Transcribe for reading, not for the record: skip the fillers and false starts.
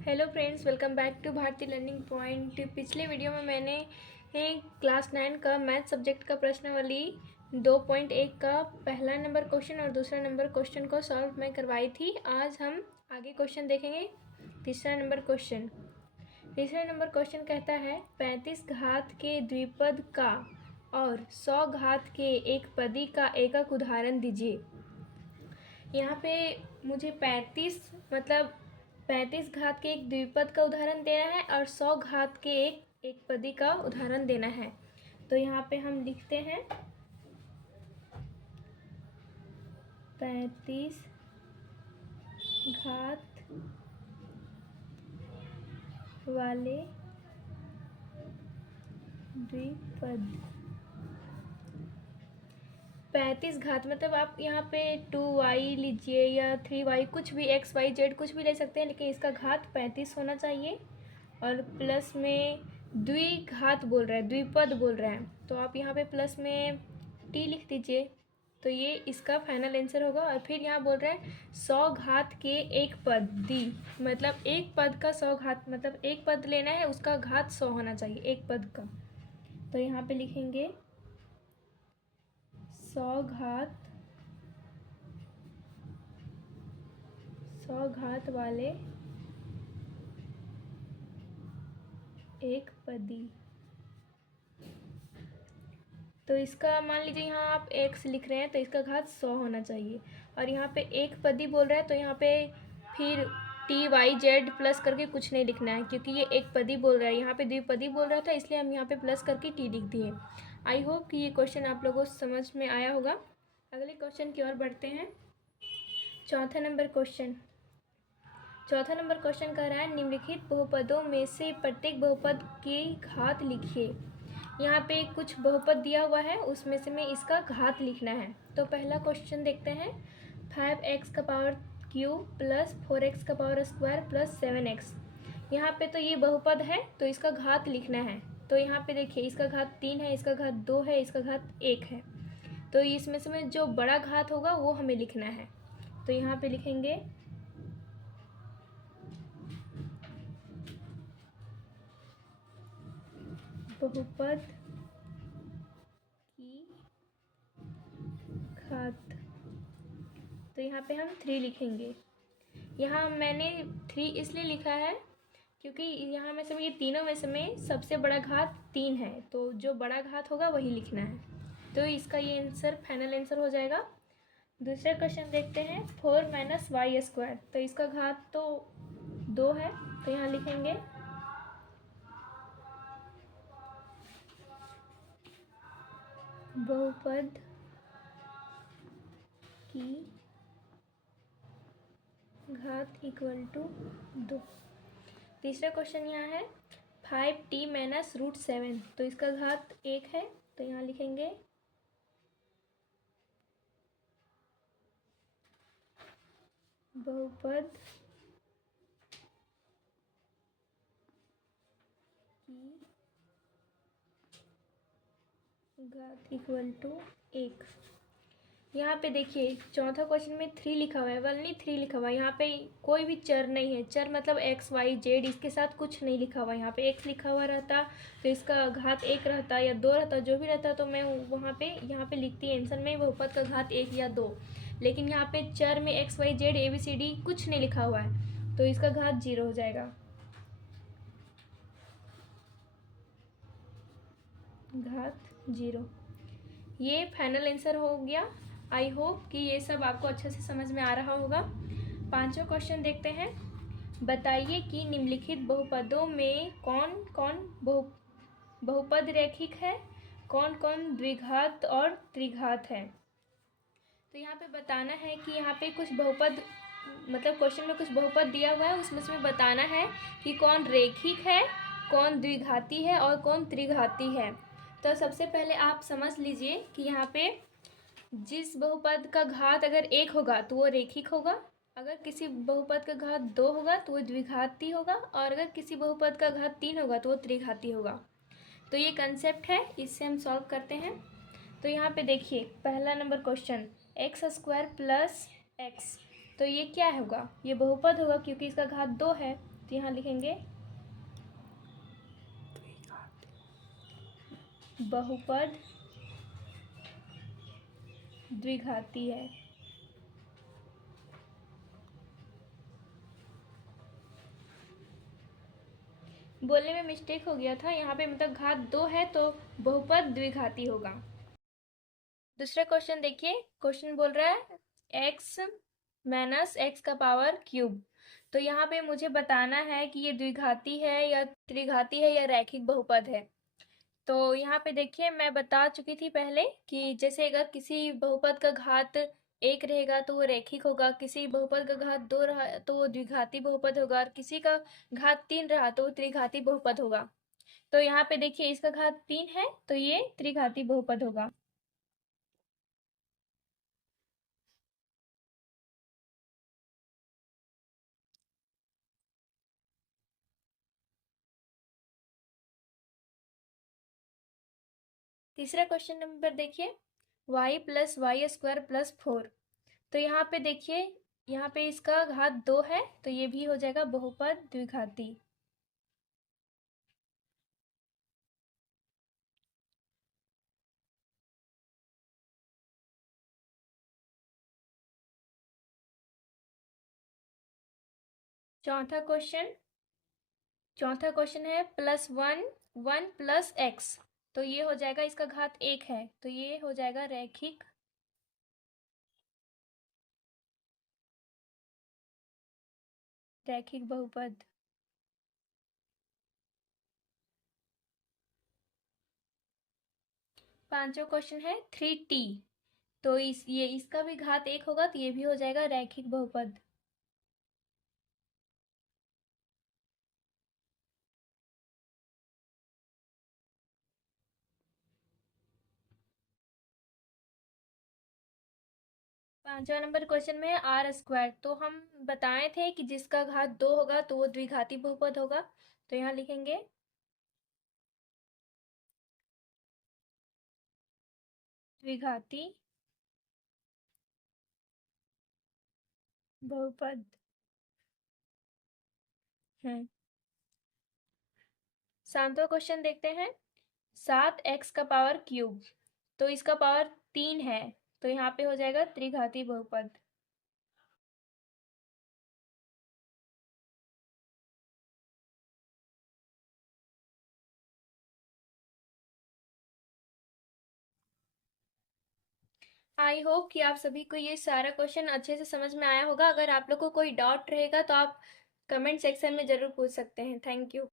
Hello friends, welcome back to Bharati learning point. पिछले video में मैंने क्लास 9 का मैथ सब्जेक्ट का प्रश्नावली 2.1 का पहला नंबर क्वेश्चन और दूसरा नंबर क्वेश्चन को सॉल्व मैं करवाई थी। आज हम आगे क्वेश्चन देखेंगे। तीसरा नंबर क्वेश्चन कहता है 35 घात के द्विपद का और 100 घात के एक पदी का एकक उदाहरण दीजिए। यहाँ पे मुझे 35 घात के एक द्विपद का उदाहरण देना है और 100 घात के एक पदी का उदाहरण देना है। तो यहाँ पे हम लिखते हैं 35 घात वाले द्विपद। 35 घात मतलब आप यहाँ पे 2y लीजिए या 3y, कुछ भी x y z कुछ भी ले सकते हैं, लेकिन इसका घात 35 होना चाहिए। और प्लस में द्विघात बोल रहा है, द्विपद बोल रहा है, तो आप यहाँ पे प्लस में t लिख दीजिए। तो ये इसका फाइनल आंसर होगा। और फिर यहाँ बोल रहा है 100 घात के एक पद दी, मतलब एक पद का 100 घात, मतलब एक पद लेना है, उसका घात 100 होना चाहिए एक पद का। तो यहाँ पे लिखेंगे 100 घात वाले एक पदी। तो इसका मान लीजिए यहाँ आप x लिख रहे हैं तो इसका घात 100 होना चाहिए। और यहाँ पे एक पदी बोल रहा है तो यहाँ पे फिर t y z प्लस करके कुछ नहीं लिखना है, क्योंकि ये एक पदी बोल रहा है। यहाँ पे द्विपदी बोल रहा था, इसलिए हम यहाँ पे प्लस करके t लिख दिए। आई होप कि ये क्वेश्चन आप लोगों को समझ में आया होगा। अगले क्वेश्चन की ओर बढ़ते हैं। चौथा नंबर क्वेश्चन कह रहा है निम्नलिखित बहुपदों में से प्रत्येक बहुपद की घात लिखिए। यहाँ पे कुछ बहुपद दिया हुआ है, उसमें से में इसका घात लिखना है। तो पहला क्वेश्चन देखते हैं। 5x का पावर क्यूब प्लस 4x का पावर स्क्वायर प्लस 7x। यहाँ पे तो ये बहुपद है तो इसका घात लिखना है। तो यहाँ पे देखिए इसका घात 3 है, इसका घात 2 है, इसका घात 1 है। तो इसमें से में जो बड़ा घात होगा वो हमें लिखना है। तो यहाँ पे लिखेंगे बहुपद की घात। तो यहाँ पे हम 3 लिखेंगे। यहाँ मैंने 3 इसलिए लिखा है क्योंकि यहाँ में से ये तीनों में से में सबसे बड़ा घात 3 है, तो जो बड़ा घात होगा वही लिखना है। तो इसका ये आंसर फाइनल आंसर हो जाएगा। दूसरा क्वेश्चन देखते हैं। 4 माइनस वाई स्क्वायर। तो इसका घात तो 2 है, तो यहाँ लिखेंगे बहुपद की घात इक्वल टू 2। तीसरा क्वेश्चन यहाँ है 5t माइनस रूट 7। तो इसका घात 1 है, तो यहाँ लिखेंगे बहुपद की घात इक्वल टू 1। यहाँ पे देखिए चौथा क्वेश्चन में 3 लिखा हुआ है, वनली 3 लिखा हुआ है। यहाँ पे कोई भी चर नहीं है। चर मतलब x y z, इसके साथ कुछ नहीं लिखा हुआ। यहाँ पे x लिखा हुआ रहता तो इसका घात 1 रहता या 2 रहता, जो भी रहता, तो मैं यहाँ पे लिखती आंसर में बहुपद का घात 1 या 2। लेकिन यहाँ पे चर में x y z a b c d कुछ नहीं लिखा हुआ है, तो इसका घात 0 हो जाएगा। घात 0। ये फाइनल आंसर हो गया। आई होप कि ये सब आपको अच्छे से समझ में आ रहा होगा। पांचवा क्वेश्चन देखते हैं। बताइए कि निम्नलिखित बहुपदों में कौन कौन बहुपद रैखिक है, कौन कौन द्विघात और त्रिघात है। तो यहाँ पे बताना है कि यहाँ पे कुछ बहुपद, मतलब क्वेश्चन में कुछ बहुपद दिया हुआ है, उसमें से बताना है कि कौन रेखिक है, कौन द्विघाती है और कौन त्रिघाती है। तो सबसे पहले आप समझ लीजिए कि यहाँ पे जिस बहुपद का घात अगर 1 होगा तो वो रेखिक होगा, अगर किसी बहुपद का घात 2 होगा तो वो द्विघाती होगा, और अगर किसी बहुपद का घात 3 होगा तो वो त्रिघाती होगा। तो ये कंसेप्ट है, इससे हम सॉल्व करते हैं। तो यहाँ पे देखिए पहला number question x square plus x. तो ये क्या होगा, ये बहुपद होगा क्योंकि इसका घात 2 है। तो यहाँ लिखेंगे बहुपद द्विघाती है। बोलने में मिस्टेक हो गया था, यहाँ पे मतलब घात 2 है तो बहुपद द्विघाती होगा। दूसरा क्वेश्चन देखिए, क्वेश्चन बोल रहा है x माइनस एक्स का पावर क्यूब। तो यहाँ पे मुझे बताना है कि ये द्विघाती है या त्रिघाती है या रैखिक बहुपद है। तो यहाँ पे देखिए, मैं बता चुकी थी पहले कि जैसे अगर किसी बहुपद का घात 1 रहेगा तो वो रैखिक होगा, किसी बहुपद का घात 2 रहा तो वो द्विघाती बहुपद होगा, और किसी का घात 3 रहा तो वो त्रिघाती बहुपद होगा। तो यहाँ पे देखिए, इसका घात 3 है तो ये त्रिघाती बहुपद होगा। तीसरा क्वेश्चन नंबर देखिए, y plus y square plus 4। तो यहाँ पे देखिए, यहाँ पे इसका घात 2 है तो ये भी हो जाएगा बहुपद द्विघाती। चौथा क्वेश्चन है +1 प्लस एक्स। तो ये हो जाएगा, इसका घात 1 है तो ये हो जाएगा रैखिक बहुपद। पांचवा क्वेश्चन है 3t। तो ये इसका भी घात 1 होगा तो ये भी हो जाएगा रैखिक बहुपद। पांचवा नंबर क्वेश्चन में आर स्क्वायर। तो हम बताए थे कि जिसका घात 2 होगा तो वो द्विघाती बहुपद होगा। तो यहाँ लिखेंगे द्विघाती बहुपद है। सातवां क्वेश्चन देखते हैं, 7x का पावर क्यूब। तो इसका पावर 3 है तो यहाँ पे हो जाएगा त्रिघाती बहुपद। आई होप कि आप सभी को ये सारा क्वेश्चन अच्छे से समझ में आया होगा। अगर आप लोग को कोई डाउट रहेगा तो आप कमेंट सेक्शन में ज़रूर पूछ सकते हैं। Thank you.